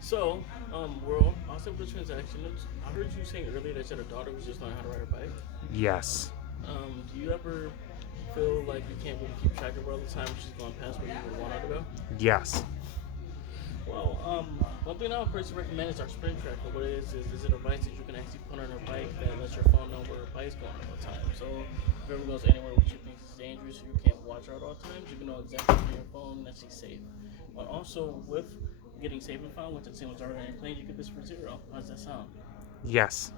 So, World, also the transaction. I heard you saying earlier that you had a daughter who's just learning how to ride a bike. Yes. Do you ever feel like you can't really keep track of her all the time when she's going past where you would want her to go? Yes. Well, one thing I would personally recommend is our sprint tracker. What it is a device that you can actually put on her bike that lets your phone know where her bike's going all the time. So if ever goes anywhere which you think is dangerous or you can't watch her at all times, you can know exactly from your phone that she's safe. But also with getting safe and found, which it seems already in place, you get this for zero. How does that sound? Yes.